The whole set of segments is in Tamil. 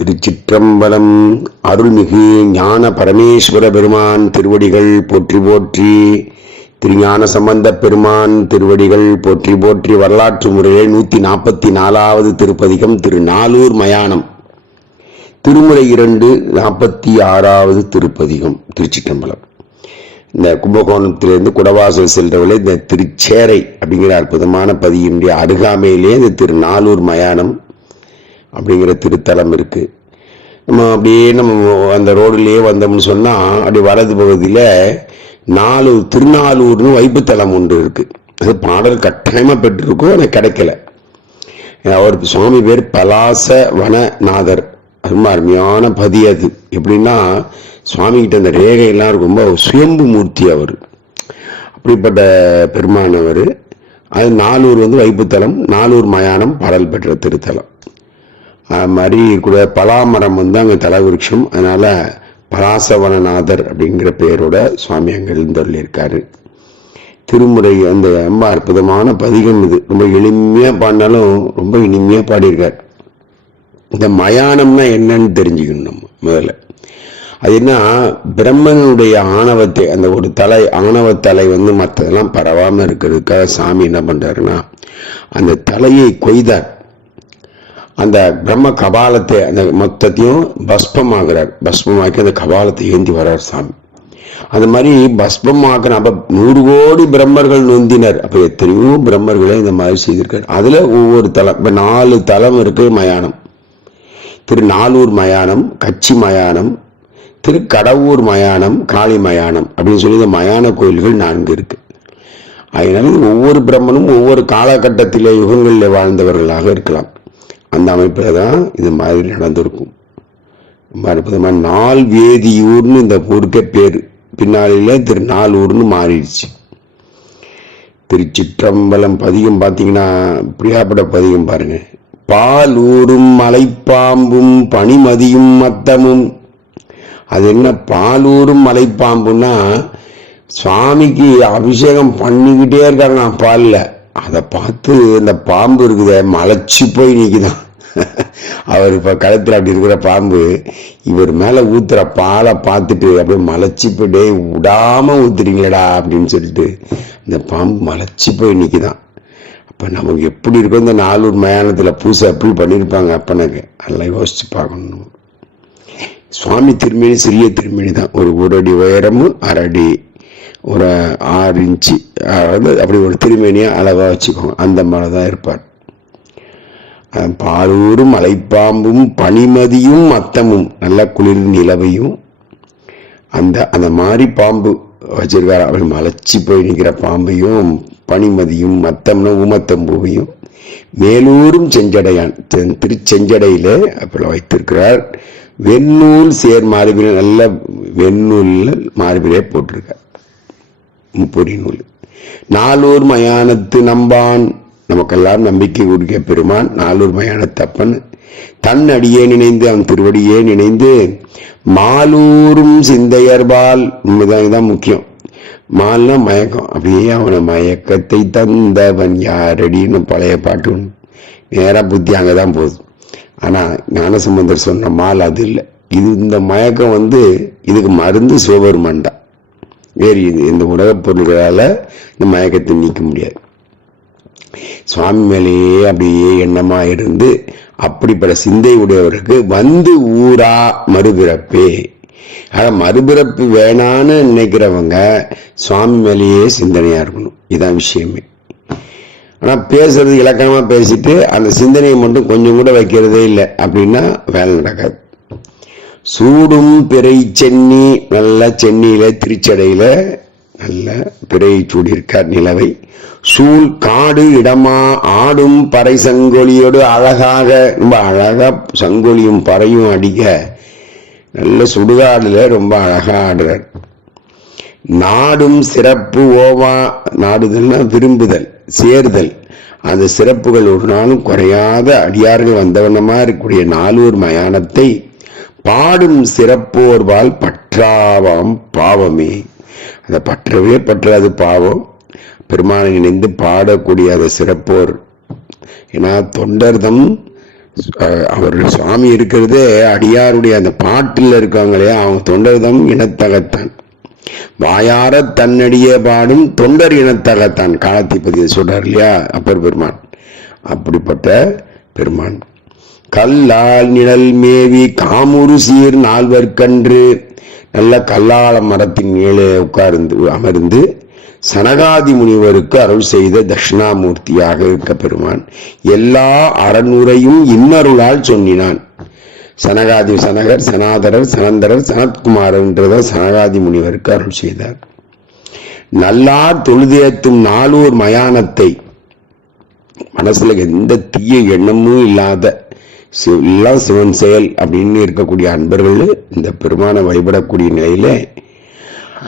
திருச்சிற்றம்பலம் அருள்மிகு ஞான பரமேஸ்வர பெருமான் திருவடிகள் போற்றி போற்றி திருஞான சம்பந்த பெருமான் திருவடிகள் போற்றி போற்றி வரலாற்று முறையில் நூற்றி நாற்பத்தி நாலாவது திருப்பதிகம் திரு நாலூர் மயானம். திருமுறை இரண்டு நாற்பத்தி ஆறாவது திருப்பதிகம் திருச்சிற்றம்பலம். இந்த கும்பகோணத்திலிருந்து குடவாசல் செல்றவளை இந்த திருச்சேரை அப்படிங்கிற அற்புதமான பதியினுடைய அருகாமையிலே இந்த திரு நாலூர் மயானம் அப்படிங்கிற திருத்தலம் இருக்குது நம்ம அப்படியே நம்ம அந்த ரோடுலேயே வந்தோம்னு சொன்னால் அப்படி வலது பகுதியில் நாலு திருநாளூர்னு வைப்புத்தலம் ஒன்று இருக்குது அது பாடல் கட்டாயமாக பெற்றிருக்கும் ஆனால் கிடைக்கல. அவர் சுவாமி பேர் பலாச வனநாதர் ரொம்ப அருமையான பதி அது. எப்படின்னா சுவாமிகிட்ட அந்த ரேகையெல்லாம் ரொம்ப சுயம்பு மூர்த்தி அவர். அப்படிப்பட்ட பெருமானவர் அது நாலூர் வந்து வைப்புத்தலம் நாலூர் மயானம் பாடல் பெற்ற திருத்தலம். அது மாதிரி கூட பலாமரம் வந்து அங்கே தலைவிருட்சம் அதனால பராசவனநாதர் அப்படிங்கிற பெயரோட சுவாமி அங்கே எழுந்தொள்ளியிருக்காரு திருமுறை அந்த ரொம்ப அற்புதமான பதிகம் இது. ரொம்ப எளிமையாக பாடினாலும் ரொம்ப இனிமையாக பாடியிருக்கார். இந்த மயானம்னா என்னன்னு தெரிஞ்சுக்கணும் நம்ம முதல்ல. அது என்ன? பிரம்மனுடைய ஆணவத்தை அந்த ஒரு தலை ஆணவ தலை வந்து மற்றதெல்லாம் பரவாமல் இருக்கிறதுக்காக சாமி என்ன பண்ணுறாருன்னா அந்த தலையை கொய்தார். அந்த பிரம்ம கபாலத்தை அந்த மொத்தத்தையும் பஸ்பமாகிறார் பஸ்பமாக்கி அந்த கபாலத்தை ஏந்தி வர்றார் சாமி. அந்த மாதிரி பஸ்பமாக்கின அப்ப நூறு கோடி பிரம்மர்கள் நொந்தினர். அப்ப எத்தனையோ பிரம்மர்களை இந்த மாதிரி செய்திருக்கார். அதுல ஒவ்வொரு தலம் இப்ப நாலு தலம் இருக்கு மயானம். திரு நாலூர் மயானம் கச்சி மயானம் திரு கடவுர் மயானம் காளி மயானம் அப்படின்னு சொல்லி இந்த மயான கோயில்கள் நான்கு இருக்கு. அதனால ஒவ்வொரு பிரம்மனும் ஒவ்வொரு காலகட்டத்திலே யுகங்களில் வாழ்ந்தவர்களாக இருக்கலாம். அந்த அமைப்பில் தான் இது மாதிரி நடந்திருக்கும். ரொம்ப அற்புதமா நாள் வேதியூர்னு இந்த ஊருக்கே பேர். பின்னாளில் திரு நாலூர்னு மாறிடுச்சு. திருச்சிற்றம்பலம் பதிகம் பார்த்தீங்கன்னா பிரியாப்பட பதிகம் பாருங்க. பாலூரும் மலைப்பாம்பும் பனிமதியும் மத்தமும். அது என்ன பாலூரும் மலைப்பாம்புன்னா சுவாமிக்கு அபிஷேகம் பண்ணிக்கிட்டே இருக்காரு நான் பாலில். அதை பார்த்து இந்த பாம்பு இருக்குதே மலைச்சு போய் நிற்குதான் அவர் இப்போ கழுத்தில் அப்படி இருக்கிற பாம்பு இவர் மேலே ஊத்துற பாலை பார்த்துட்டு அப்படியே மலைச்சு போய் டேய் ஊத்துறீங்களடா அப்படின்னு சொல்லிட்டு இந்த பாம்பு மலைச்சு போய் நிற்குதான் அப்போ நமக்கு எப்படி இருக்கோ இந்த நாலூர் மயானத்தில் பூசை எப்படி பண்ணியிருப்பாங்க அப்பனுக்கு அதெல்லாம் யோசிச்சு பார்க்கணும். சுவாமி திருமேனி சிறிய திருமேனி தான் ஒரு ஒரு அடி உயரமும் அரை அடி ஒரு ஆறு இன்ச்சு. அதாவது அப்படி ஒரு திருமேனியாக அழகாக வச்சுக்கோங்க. அந்த மாதிரி தான் இருப்பார் பாலூரும் மலைப்பாம்பும் பனிமதியும் மத்தமும் நல்ல குளிர் நிலவையும். அந்த அந்த மாதிரி பாம்பு வச்சிருக்காரு. அப்படி மலைச்சி போய் நிற்கிற பாம்பையும் பனிமதியும் மத்தம்னா பூவையும் மேலூரும் செஞ்சடையான். திருச்செஞ்சடையில் அப்படி வைத்திருக்கிறார். வெண்ணூல் சேர் மார்பிலே நல்ல வெண்ணூலில் மார்பிலே போட்டிருக்கார். முப்பொடி நூல். நாலூர் மயானத்து நம்பான். நமக்கெல்லாம் நம்பிக்கை கொடுக்க பெருமான் நாலூர் மயானத்தப்பன் தன் அடியே நினைந்து அவன் திருவடியே நினைந்து மாலூரும் சிந்தையர்பால். உண்மைதான் இதுதான் முக்கியம். மால்னா மயக்கம். அப்படியே அவனை மயக்கத்தை தந்தவன் யாரடின்னு பழைய பாட்டு நேராக புத்தி புத்தி அங்கதான் போகுது. ஆனால் ஞானசம்பந்தர் சொன்ன மால் அது இல்லை. இது இந்த மயக்கம் வந்து இதுக்கு மருந்து சிவபெருமான் தான் வேறு இது இந்த உலகப் பொருள்களால் இந்த மயக்கத்தை நீக்க முடியாது. சுவாமி மேலேயே அப்படியே எண்ணமா இருந்து அப்படிப்பட்ட சிந்தை உடையவருக்கு வந்து ஊரா மறுபிறப்பே. ஆக மறுபிறப்பு வேணான்னு நினைக்கிறவங்க சுவாமி மேலேயே சிந்தனையாக இருக்கணும். இதான் விஷயமே. ஆனால் பேசுறது இலக்கணமாக பேசிட்டு அந்த சிந்தனையை மட்டும் கொஞ்சம் கூட வைக்கிறதே இல்லை. அப்படின்னா வேலை நடக்காது. சூடும் பிறை சென்னி நல்ல சென்னியில திருச்சடையில நல்ல பிறை சூடியிருக்கார் நிலவை. சூழ் காடு இடமா ஆடும் பறை சங்கொலியோடு அழகாக ரொம்ப அழகா சங்கொலியும் பறையும் அடிக்க நல்ல சுடுகாடுல ரொம்ப அழகா ஆடுறார். நாடும் சிறப்பு ஓவா நாடுதல்னா விரும்புதல் சேர்தல். அந்த சிறப்புகள் ஒரு நாளும் குறையாத அடியார்கள் வந்தவண்ணமா இருக்கக்கூடிய நாலூர் மயானத்தை பாடும் சிறப்போர்வால் பற்றாவாம் பாவமே. அந்த பற்றவே பற்றாது பாவம். பெருமானை நினைந்து பாடக்கூடிய அந்த சிறப்போர். ஏன்னா தொண்டர்தம் அவர் சுவாமி இருக்கிறதே அடியாருடைய அந்த பாட்டில் இருக்காங்களே அவங்க தொண்டர்தம் இனத்தகத்தான். வாயார தன்னடியே பாடும் தொண்டர் இனத்தகத்தான். காலத்தை பதிவு சொல்றார் இல்லையா அப்பர் பெருமான். அப்படிப்பட்ட பெருமான். கல்லால் நிழல் மேவி காமுறு சீர் நால்வர்க்கன்று நல்ல கல்லால மரத்தின் மேலே உட்கார்ந்து அமர்ந்து சனகாதி முனிவருக்கு அருள் செய்த தட்சிணாமூர்த்தியாக இருக்க பெருமான் எல்லா அறனுரையும் இன்னருளால் சொன்னினான். சனகாதி சனகர் சனாதரர் சனந்தரர் சனத்குமாரன்றத சனகாதி முனிவருக்கு அருள் செய்தார். நல்லார் தொழுதேத்தும் நாளூர் மயானத்தை. மனசுல எந்த தீய எண்ணமும் இல்லாத எல்லாம் சிவன் செயல் அப்படின்னு இருக்கக்கூடிய அன்பர்கள் இந்த பெருமானை வழிபடக்கூடிய நிலையில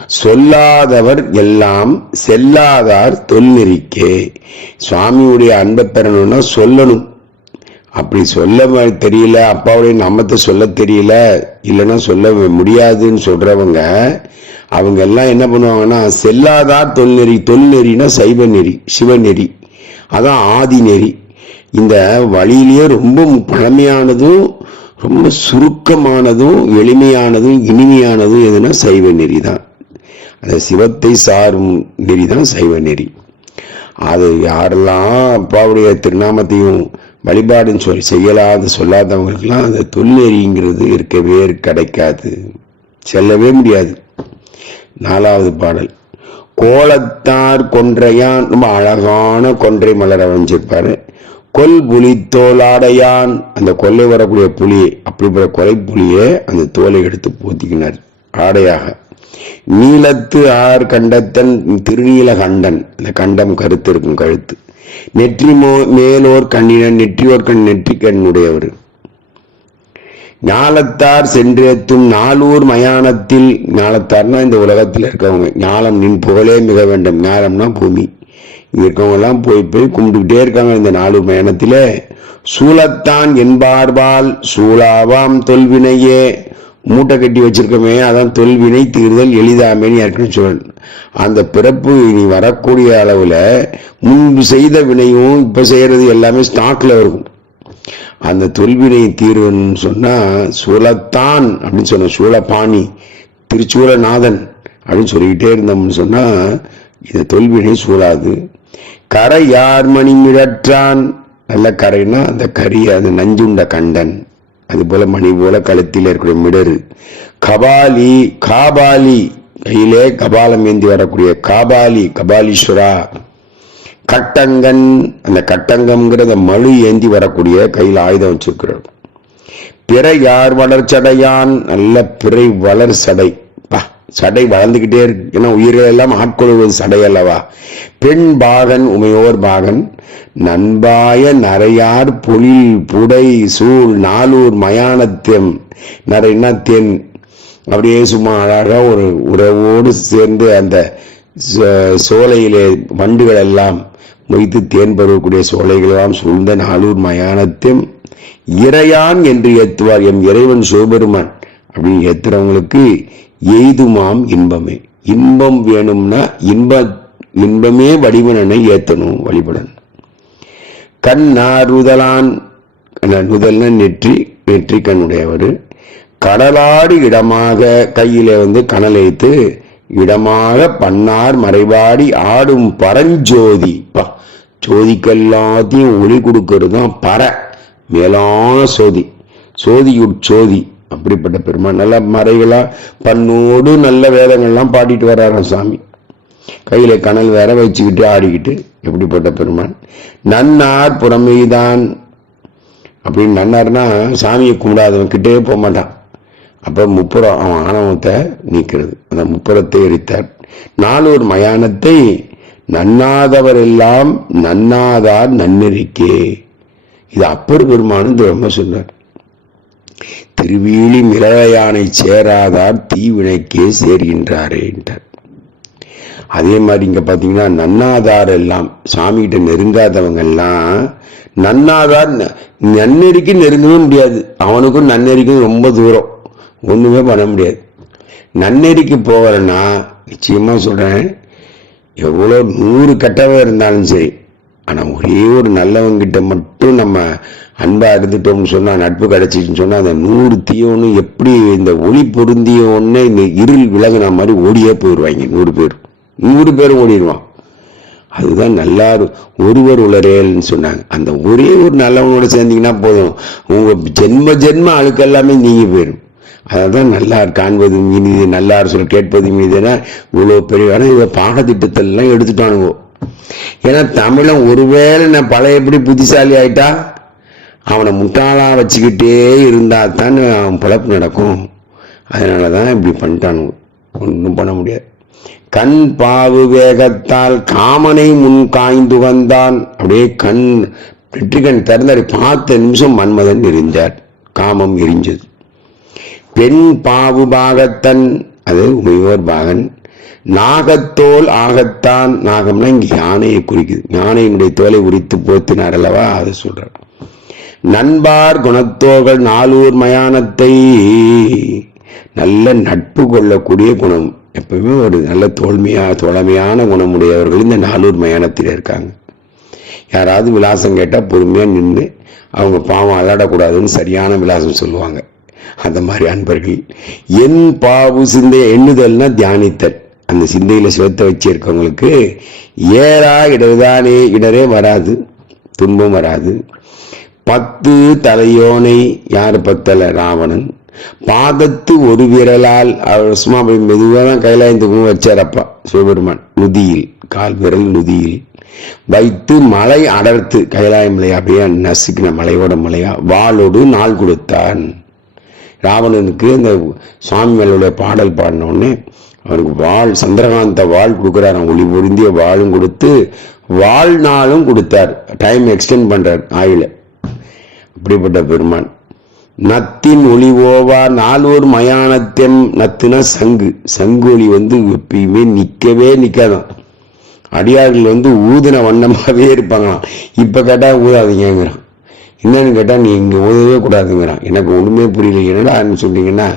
சொல்லாதவர் எல்லாம் செல்லாதார் தொல்நெறிக்கே. சுவாமியுடைய அன்பை பெறணும்னா சொல்லணும். அப்படி சொல்ல தெரியல அப்பாவுடைய நாமத்தை சொல்ல தெரியல இல்லைன்னா சொல்ல முடியாதுன்னு சொல்றவங்க அவங்க எல்லாம் என்ன பண்ணுவாங்கன்னா செல்லாதார் தொல்நெறி தொல்நெறினா சைவ நெறி சிவநெறி அதான் ஆதி நெறி. இந்த வழியிலேயே ரொம்ப பழமையானதும் ரொம்ப சுருக்கமானதும் எளிமையானதும் இனிமையானதும் எதுனா சைவ நெறி தான். அந்த சிவத்தை சாரும் நெறி தான் சைவ நெறி. அது யாரெல்லாம் அப்பாவுடைய திருநாமத்தையும் வழிபாடுன்னு சொல்லி செய்யலாத சொல்லாதவங்களுக்கெல்லாம் அந்த தொல்நெறிங்கிறது இருக்கவே கிடைக்காது. செல்லவே முடியாது. நாலாவது பாடல். கோலத்தார் கொன்றையான் ரொம்ப அழகான கொன்றை மலர் அமைஞ்சிருப்பாரு. கொல் புலி தோலாடையான். அந்த கொல்லை வரக்கூடிய புலி அப்படிப்பட்ட கொலை புலியை அந்த தோலை எடுத்து போத்திக்கினார். ஆடையாக. நீலத்து ஆர் கண்டத்தன் திருநீல கண்டன். அந்த கண்டம் கருத்து இருக்கும் கழுத்து. நெற்றி மோ மேலோர் கண்ணினன் நெற்றியோர் கண் நெற்றி கண்ணுடையவர் ஞாலத்தார் சென்றேத்தும் நாளூர் மயானத்தில் ஞாலத்தார்னா இந்த உலகத்தில் இருக்கவங்க. ஞாலம் நின் புகழே மிக வேண்டும். ஞாலம்னா பூமி. இருக்கவங்கெல்லாம் போய் போய் கும்பிட்டுக்கிட்டே இருக்காங்க இந்த நாலு மயணத்தில் சூலத்தான் என்பார்பால் சூலாவாம் தொல்வினையே. மூட்டை கட்டி வச்சிருக்கோமே அதான் தொல்வினை தீர்தல் எளிதாமேன்னு யாருக்குன்னு சொல்லணும் அந்த பிறப்பு இனி வரக்கூடிய அளவில் முன்பு செய்த வினையும் இப்போ செய்கிறது எல்லாமே ஸ்டாக்கில் இருக்கும். அந்த தொல்வினை தீர்வுன்னு சொன்னால் சூலத்தான் அப்படின்னு சொன்ன சூலபாணி திருச்சூலநாதன் அப்படின்னு சொல்லிக்கிட்டே இருந்தோம்னு சொன்னால் இந்த தொல்வினை சூழாது கரை யார் மணி மிழற்றான் நல்ல கரைனா அந்த கரி அந்த நஞ்சுண்ட கண்டன். அது போல மணி போல கழுத்தில் இருக்கிற மிடரு கபாலி காபாலி. கையிலே கபாலம் ஏந்தி வரக்கூடிய காபாலி கபாலீஸ்வரா. கட்டங்கன் அந்த கட்டங்கம்ங்கிற அந்த மழு ஏந்தி வரக்கூடிய கையில் ஆயுதம் வச்சிருக்கிறார். பிற யார் வளர்ச்சடையான்? நல்ல பிறை வளர்ச்சடை சடை வளர்ந்துகிட்டே இருக்கு. ஏன்னா உயிர்கள் எல்லாம் ஆட்கொள்வது சடை அல்லவா? பெண் பாகன் உமையோர் பாகன் நண்பாய நரையார் பொழில் புடை சூழ் நாளூர் மயானத்தெம் நரைன்னா தென்? அப்படியே சும்மா அழகாக ஒரு உறவோடு சேர்ந்து அந்த சோ- சோலையிலே வண்டுகள் எல்லாம் மொய்த்து தேன் பருவக்கூடிய சோலைகளெல்லாம் சூழ்ந்த நாளூர் மயானத்தையும் இறையான் என்று ஏத்துவார் எம் இறைவன் சிவபெருமான். அப்படின்னு ஏத்துறவங்களுக்கு எய்துமாம் இன்பமே. இன்பம் வேணும்னா இன்ப இன்பமே வடிவனனை ஏத்தணும் வழிபடன் கண்ணாறுதலான் நுதல்னா நெற்றி நெற்றி கண்ணுடையவர். கடலாடு இடமாக கையிலே வந்து கணலைத்து இடமாக பன்னார் மறைவாடி ஆடும் பரஞ்சோதி. பா ஜோதிக்கெல்லாத்தையும் ஒளி கொடுக்கறது தான் பற மேலான சோதி. சோதியுட் சோதி. அப்படிப்பட்ட பெருமான் நல்ல மறைகளா பண்ணோடு நல்ல வேதங்கள்லாம் பாடிட்டு வர்றாராம் சாமி. கையில கணல் வேற வச்சுக்கிட்டு ஆடிக்கிட்டு எப்படிப்பட்ட பெருமான் நன்னார் புறமைதான் அப்படின்னு நன்னார்னா சாமியை கும்பிடாதவன் கிட்டே போக மாட்டான். அப்ப முப்புறம் அவன் ஆணவத்தை நீக்கிறது. அந்த முப்புறத்தை எரித்தார். நாலூர் மயானத்தை நன்னாதவர் எல்லாம் நன்னாதார் நன்னெறிக்கே. இது அப்பர் பெருமானும் பிரம்ம சொன்னார் திருவேலி மிளகையானை சேராதார் தீவினைக்கே சேர்கின்றாரே என்றார். அதே மாதிரி இங்க பாத்தீங்கன்னா நன்னாதார் எல்லாம் சாமிகிட்ட நெருங்காதவங்க எல்லாம் நன்னாதார் நன்னெறிக்கு நெருங்கவே முடியாது. அவனுக்கும் நன்னெறிக்கும் ரொம்ப தூரம். ஒண்ணுமே பண்ண முடியாது. நன்னெறிக்கு போகிறேன்னா நிச்சயமா சொல்றேன் எவ்வளோ நூறு கெட்டவன் இருந்தாலும் சரி ஆனால் ஒரே ஒரு நல்லவங்கிட்ட மட்டும் நம்ம அன்பாக இருந்துட்டோம்னு சொன்னால் நட்பு கிடைச்சிச்சுன்னு சொன்னால் அந்த நூறு தீயவனு எப்படி இந்த ஒளி பொருந்திய ஒன்று இந்த இருள் விலகின மாதிரி ஓடியே போயிடுவாங்க நூறு பேர். நூறு பேரும் ஓடிடுவான். அதுதான் நல்லாரு ஒருவர் உளரேல்னு சொன்னாங்க. அந்த ஒரே ஒரு நல்லவனோட சேர்ந்தீங்கன்னா போதும். உங்கள் ஜென்ம ஜென்ம அழுக்கு எல்லாமே நீங்கி போயிடும் அதான் நல்லார் காண்பது மீது நல்லார் சொல் கேட்பது மீதுனா இவ்வளோ பெரிய ஆனா இதை பாடத்திட்டத்தெல்லாம் எடுத்துட்டானுங்க. ஏன்னா தமிழன் ஒருவேளை நான் பழைய எப்படி புத்திசாலி ஆயிட்டா? அவனை முட்டாளா வச்சுக்கிட்டே இருந்தால் தான் அவன் பிழப்பு நடக்கும். அதனால தான் இப்படி பண்ணிட்டானுங்க. ஒன்றும் பண்ண முடியாது. கண் பாவு வேகத்தால் காமனை முன் காய்ந்து வந்தான். அப்படியே கண் வெற்றிகண் திறந்தாடி பார்த்த நிமிஷம் மன்மதன் எரிஞ்சார். காமம் எரிஞ்சது. பெண் பாவு பாகத்தன் அது உமையோர் பாகன். நாகத்தோல் ஆகத்தான் நாகம்னா இங்க யானையை குறிக்குது. யானையினுடைய தோலை உரித்து போத்தினார் அல்லவா? அதை சொல்கிறார் நண்பார் குணத்தோர்கள் நாலூர் மயானத்தை நல்ல நட்பு கொள்ளக்கூடிய குணம். எப்பவுமே ஒரு நல்ல தோல்மையா தோழமையான குணமுடையவர்கள் இந்த நாலூர் மயானத்தில் இருக்காங்க. யாராவது விலாசம் கேட்டால் பொறுமையாக நின்று அவங்க பாவம் அலாடக்கூடாதுன்னு சரியான விலாசம் சொல்லுவாங்க. அந்த மாதிரி அன்பர்கள். என் பாவு சிந்தைய எண்ணுதல்னா தியானித்தல். அந்த சிந்தையில் சிவத்தை வச்சிருக்கவங்களுக்கு ஏறா இடர்தானே இடரே வராது துன்பம் வராது. பத்து தலையோனை யார் பத்தல ராவணன்? பாதத்து ஒரு விரலால் அவர் சும்மா போய் மெதுவாக தான் கைலாயத்துக்கும் வச்சாரப்பா சிவபெருமான். நுதியில் கால் விரல் நுதியில். வைத்து மலை அடர்த்து கைலாய மலையா அப்படியே நசுக்கின மலையோட மலையா வாளோடு நாள் கொடுத்தான். ராவணனுக்கு இந்த சுவாமி மேலோட பாடல் பாடின உடனே அவனுக்கு வாழ் சந்திரகாந்த வாழ் கொடுக்குறார். ஒளி பொருந்திய வாழும் கொடுத்து வாழ்நாளும் கொடுத்தார். டைம் எக்ஸ்டெண்ட் பண்றார் ஆயுள அப்படிப்பட்ட பெருமான். நத்தின் ஒளி ஓவா நாலூர் மயானத்தெம் நத்துனா சங்கு. சங்கு ஒளி வந்து எப்பயுமே நிக்கவே நிக்காதான் அடியார்கள் வந்து ஊதின வண்ணமாவே இருப்பாங்களாம். இப்ப கேட்டா ஊதாதீங்கிறான் என்னன்னு கேட்டால் நீ இங்கே ஊதவே கூடாதுங்கிறான். எனக்கு ஒன்றுமே புரியல. என்னடான்னு சொன்னீங்கன்னா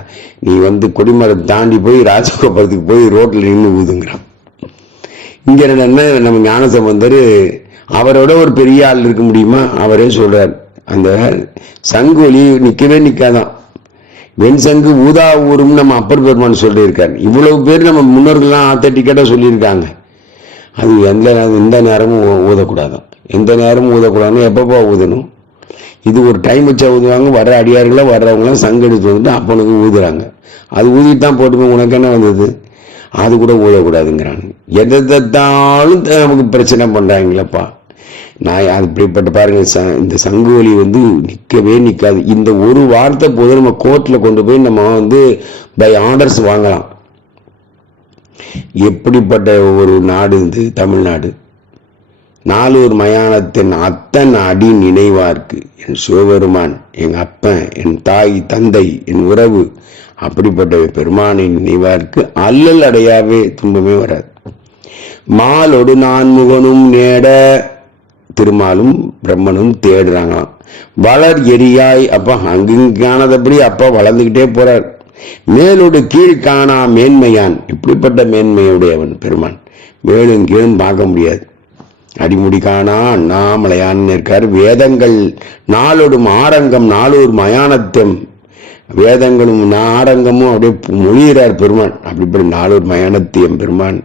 நீ வந்து கொடிமரம் தாண்டி போய் ராஜகோபுரத்துக்கு போய் ரோட்டில் நின்று ஊதுங்கிறான். இங்கே என்னென்ன நம்ம ஞானசம்பந்தர் அவரோட ஒரு பெரிய ஆள் இருக்க முடியுமா? அவரே சொல்கிறார் அந்த சங்கு ஒலி நிற்கவே நிற்காதான் வெண் சங்கு ஊதா ஊரும் நம்ம அப்பர் பெருமான் சொல்லியிருக்காரு. இவ்வளவு பேர் நம்ம முன்னோர்கள்லாம் ஆத்தட்டிக்கேட்டா சொல்லியிருக்காங்க. அது எந்த எந்த நேரமும் ஊதக்கூடாதான் எந்த நேரமும் ஊதக்கூடாதுன்னு எப்பப்போ ஊதணும் இது ஒரு டைம் வச்சா ஊதுவாங்க வர்ற அடியார்களாக வர்றவங்களாம் சங்கு எடுத்து வந்துட்டு அப்பனுக்கு ஊதுறாங்க. அது ஊதிட்டு தான் போட்டுமே உனக்கு என்ன வந்தது? அது கூட ஊதக்கூடாதுங்கிறாங்க. எதாலும் நமக்கு பிரச்சனை பண்ணுறாங்களப்பா நான் அது இப்படிப்பட்ட பாருங்க ச- இந்த சங்கு வலி வந்து நிற்கவே நிற்காது இந்த ஒரு வார்த்தை போது நம்ம கோர்ட்டில் கொண்டு போய் நம்ம வந்து பை ஆர்டர்ஸ் வாங்கலாம். எப்படிப்பட்ட ஒரு நாடு இது? தமிழ்நாடு. நாலூர் மயானத்தின் அத்தன் அடி நினைவார்க்கு. என் சிவபெருமான் என் அப்பன் என் தாய் தந்தை என் உறவு அப்படிப்பட்ட பெருமானின் நினைவார்க்கு அல்லல் அடையாவே துன்பமே வராது. மாலொடு நான் முகனும் நேட திருமாலும் பிரம்மனும் தேடுறாங்களாம். வளர் எரியாய் அப்ப அங்கிங்கானதபடி அப்பா வளர்ந்துகிட்டே போறார். மேலோடு கீழ் காணா மேன்மையான் இப்படிப்பட்ட மேன்மையுடையவன் பெருமான். மேலும் கீழும் பார்க்க முடியாது. அடிமுடி காணா அண்ணாமலையான்னு இருக்கார் வேதங்கள் நாளொடும் ஆரங்கம் நாளூர் மயானத்தம். வேதங்களும் நாரங்கமும் அப்படியே மொழிகிறார் பெருமான். அப்படிப்பட்ட நாளூர் மயானத்தியம் பெருமான்.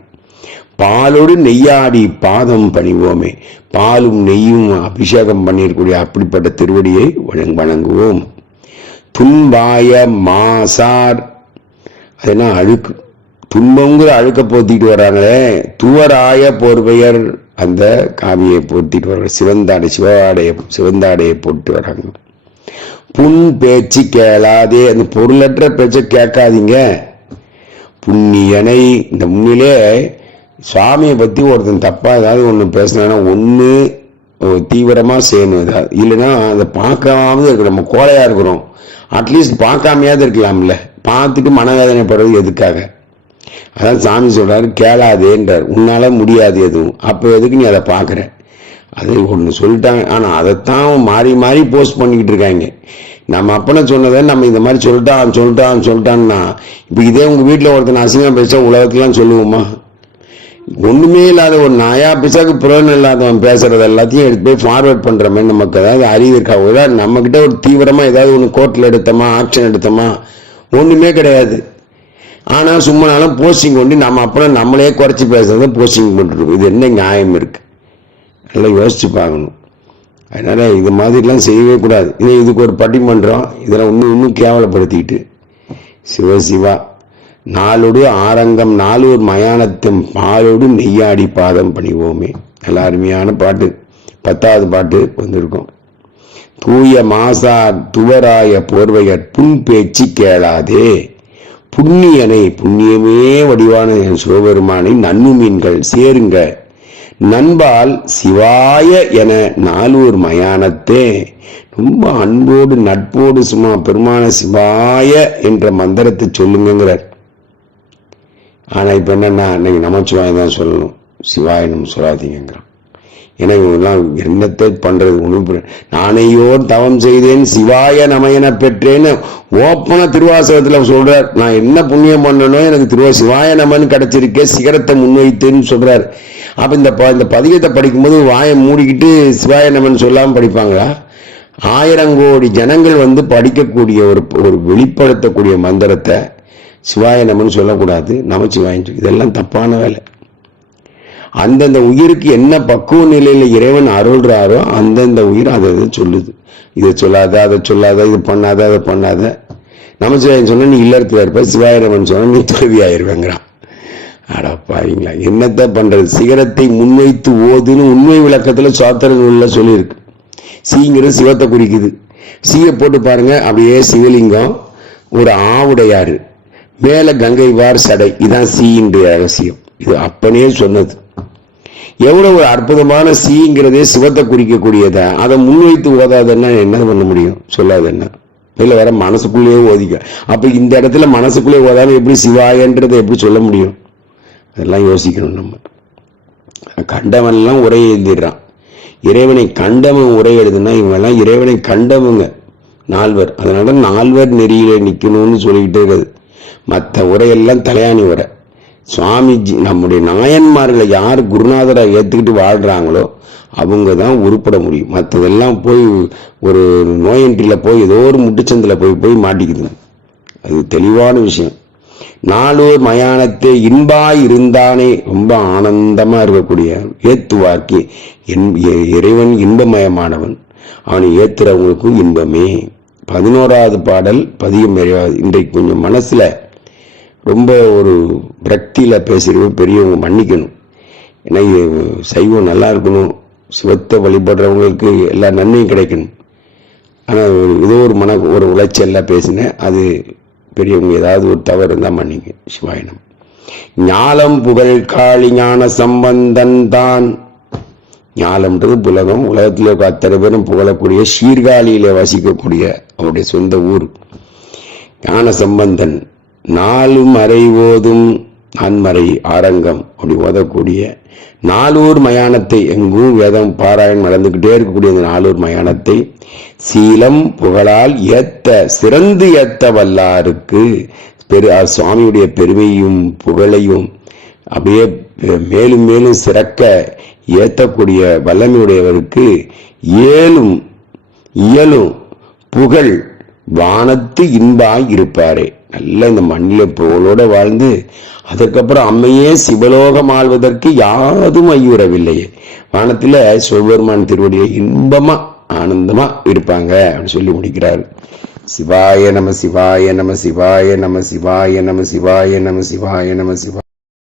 பாலோடு நெய்யாடி பாதம் பணிவோமே. பாலும் நெய்யும் அபிஷேகம் பண்ணியிருக்கூடிய அப்படிப்பட்ட திருவடியை வணங்குவோம். துன்பாய மாசார். அதெல்லாம் அழுக்கு? துன்பங்கிற அழுக்க போத்திட்டு வராங்களே துவராய போர்வையர். அந்த காவியை போட்டிட்டு வராங்க சிவந்தாடை சிவாடைய சிவந்தாடையை போட்டு வராங்க. புண் பேச்சு கேளாதே அந்த பொருளற்ற பேச்சை கேட்காதீங்க. புண்ணியனை இந்த முன்னிலே சுவாமியை பற்றி ஒருத்தன் தப்பாக ஏதாவது ஒன்று பேசினான்னா ஒன்று தீவிரமாக செய்யணும் ஏதாவது இல்லைன்னா அதை பார்க்காம இருக்கு நம்ம கோழையாக இருக்கிறோம். அட்லீஸ்ட் பார்க்காமையாவது இருக்கலாம்ல. பார்த்துட்டு மனவேதனைப்படுறது எதுக்காக? அதான் சாமி சொல்றாரு கேளாதேன்றார். உன்னால முடியாது எதுவும். அப்போ எதுக்கு நீ அதை பார்க்குற? அது ஒன்று சொல்லிட்டாங்க. ஆனால் அதைத்தான் மாறி மாறி போஸ்ட் பண்ணிக்கிட்டு இருக்காங்க. நம்ம அப்பனை சொன்னதை நம்ம இந்த மாதிரி சொல்லிட்டான் சொல்லிட்டான் சொல்லிட்டான்னா இப்போ இதே உங்கள் வீட்டில் ஒருத்தன் அசிங்கம் பேச உலகத்துலாம் சொல்லுவோமா? ஒண்ணுமே இல்லாத ஒரு நாயா பிசாக்கு புலன் இல்லாதவன் பேசுறது எல்லாத்தையும் எடுத்து போய் ஃபார்வேர்ட் பண்ற மாதிரி நமக்கு ஏதாவது அறிவு இருக்கா? ஒரு நம்ம கிட்ட ஒரு தீவிரமா ஏதாவது ஒன்று கோர்ட்டில் எடுத்தோமா ஆக்ஷன் எடுத்தோமா? ஒண்ணுமே கிடையாது. ஆனால் சும்மானாலும் போஸ்டிங் கொண்டு நம்ம அப்புறம் நம்மளே குறைச்சி பேசுறது போஸ்டிங் பண்ணிருக்கோம் இது என்ன நியாயம் இருக்கு? நல்லா யோசிச்சு பார்க்கணும். அதனால இது மாதிரிலாம் செய்யவே கூடாது. இது இதுக்கு ஒரு பட்டிமன்றம் இதெல்லாம் இன்னும் இன்னும் கேவலப்படுத்திக்கிட்டு. சிவ சிவா நாளோடு ஆரங்கம் நாலூர் மயானத்தும் பாலோடு நெய்யாடி பாதம் பண்ணிவோமே நல்ல அருமையான பாட்டு. பத்தாவது பாட்டு வந்திருக்கும். தூய மாசார் துவராய போர்வையர் புன் பேச்சு கேளாதே. புண்ணியனை புண்ணியமே வடிவான என் சிவபெருமானை நன்னுமீன்கள் சேருங்க. நண்பால் சிவாய என நாலூர் மயானத்தே ரொம்ப அன்போடு நட்போடு சும்மா பெருமான சிவாய என்ற மந்திரத்தை சொல்லுங்கிறார் ஆனால் இப்போ என்னன்னா இன்னைக்கு நமச்சிவாய தான் சொல்லணும். சிவாய நம்ம சொல்லாதீங்கிறான் ஏன்னா இவங்கெல்லாம் என்னத்தை பண்றது? ஒன்று நானையோ தவம் செய்தேன் சிவாய நமையன பெற்றேன்னு ஓப்பனாக திருவாசகத்துல சொல்றார். நான் என்ன புண்ணியம் பண்ணனோ எனக்கு திருவா சிவாய நமன் கிடைச்சிருக்கே சிகரத்தை முன்வைத்தேன்னு சொல்றாரு. அப்ப இந்த ப- இந்த பதிகத்தை படிக்கும்போது வாயை மூடிக்கிட்டு சிவாய நமன் சொல்லாம படிப்பாங்களா? ஆயிரம் கோடி ஜனங்கள் வந்து படிக்கக்கூடிய ஒரு ஒரு வெளிப்படுத்தக்கூடிய மந்திரத்தை சிவாய நமன் சொல்லக்கூடாது. நமச்சிவாயன் இதெல்லாம் தப்பான வேலை. அந்தந்த உயிருக்கு என்ன பக்குவ நிலையில் இறைவன் அருள்றாரோ அந்தந்த உயிர் அதை அதை சொல்லுது. இதை சொல்லாத அதை சொல்லாத இது பண்ணாத அதை பண்ணாத. நமச்சிவாயன் சொன்னா நீ இல்லறத்துல இருப்ப சிவாயிரவன் சொன்னா நீ துறவி ஆயிருவேங்கிறான். அடப்பாவீங்களா என்னத்த பண்றது? சிகரத்தை முன்வைத்து ஓதுன்னு உண்மை விளக்கத்துல சாத்திர நூல்ல சொல்லியிருக்கு. சீங்கிறது சிவத்தை குறிக்குது. சீயை போட்டு பாருங்க அப்படியே சிவலிங்கம் ஒரு ஆவுடையாரு மேல கங்கை வார் சடை. இதான் சீயின்ற ரகசியம். இது அப்பனே சொன்னது. எவ்வளவு ஒரு அற்புதமான சீங்கிறதே சிவத்தை குறிக்கக்கூடியதை? அதை முன்வைத்து ஓதாதன்னா என்ன பண்ண முடியும்? சொல்லாது என்ன? இல்லை வர மனசுக்குள்ளேயே ஓதிக்க. அப்போ இந்த இடத்துல மனசுக்குள்ளேயே ஓதாமல் எப்படி சிவாயன்றதை எப்படி சொல்ல முடியும்? அதெல்லாம் யோசிக்கணும் நம்ம. கண்டவன்லாம் உரை எழுதிடுறான். இறைவனை கண்டவன் உரை எழுதுனா இவங்கெல்லாம் இறைவனை கண்டவங்க. நால்வர். அதனால நால்வர் நெறியில நிற்கணும்னு சொல்லிக்கிட்டே இருக்குது. மற்ற உரையெல்லாம் தலையாணி உரை. சுவாமிஜி நம்முடைய நாயன்மார்களை யார் குருநாதராக ஏற்றுக்கிட்டு வாழ்கிறாங்களோ அவங்க தான் உருப்பட முடியும். மற்றதெல்லாம் போய் ஒரு நோயன்றியில் போய் ஏதோ ஒரு முட்டுச்சந்தில் போய் போய் மாட்டிக்கிதுங்க. அது தெளிவான விஷயம். நாளூர் மயானத்தை இன்பாய் இருந்தானே ரொம்ப ஆனந்தமா இருக்கக்கூடிய ஏத்துவார்க்கு இன்- இறைவன் இன்பமயமானவன். அவனை ஏத்துறவங்களுக்கும் இன்பமே. பதினோராவது பாடல் பதியம் நிறைவாது இன்றைக்கு கொஞ்சம் மனசுல ரொம்ப ஒரு பிரக்தியில் பேசுகிறவங்க பெரியவங்க மன்னிக்கணும். ஏன்னா இது சைவம் நல்லா இருக்கணும் சிவத்தை வழிபடுறவங்களுக்கு எல்லா நன்மையும் கிடைக்கணும். ஆனால் ஏதோ ஒரு மன ஒரு உளைச்சல்ல பேசினேன் அது பெரியவங்க ஏதாவது ஒரு தவறு இருந்தால் மன்னிங்க. சிவாயனம் ஞாலம் புகழ் காளி ஞான சம்பந்தன் தான். ஞாலம்ன்றது புலகம். உலகத்தில் அத்தனை பேரும் புகழக்கூடிய சீர்காழியில வசிக்கக்கூடிய அவருடைய சொந்த ஊர். ஞான சம்பந்தன். நாலும் அறை ஓதும் நான்மறை ஆரங்கம் அப்படி ஓதக்கூடிய நாலூர் மயானத்தை எங்கும் வேதம் பாராயணம் நடந்துக்கிட்டே இருக்கக்கூடிய இந்த நாலூர் மயானத்தை சீலம் புகழால் ஏத்த சிறந்து ஏத்த வல்லாருக்கு பெரு சுவாமியுடைய பெருமையும் புகழையும் அப்படியே மேலும் மேலும் சிறக்க ஏற்றக்கூடிய வல்லமையுடையவருக்கு ஏலும் இயலும் புகழ் வானத்து இன்பாய் இருப்பாரே. நல்ல இந்த மண்ணில் புகழோடு வாழ்ந்து அதுக்கப்புறம் அம்மையே சிவலோகம் ஆள்வதற்கு யாதும் ஐயுறவில்லையே. வானத்துல சிவபெருமான் திருவடியை இன்பமா ஆனந்தமா இருப்பாங்க அப்படின்னு சொல்லி முடிக்கிறார். சிவாய நம சிவாய நம சிவாய நம சிவாய நம சிவாய நம சிவாய நம சிவாய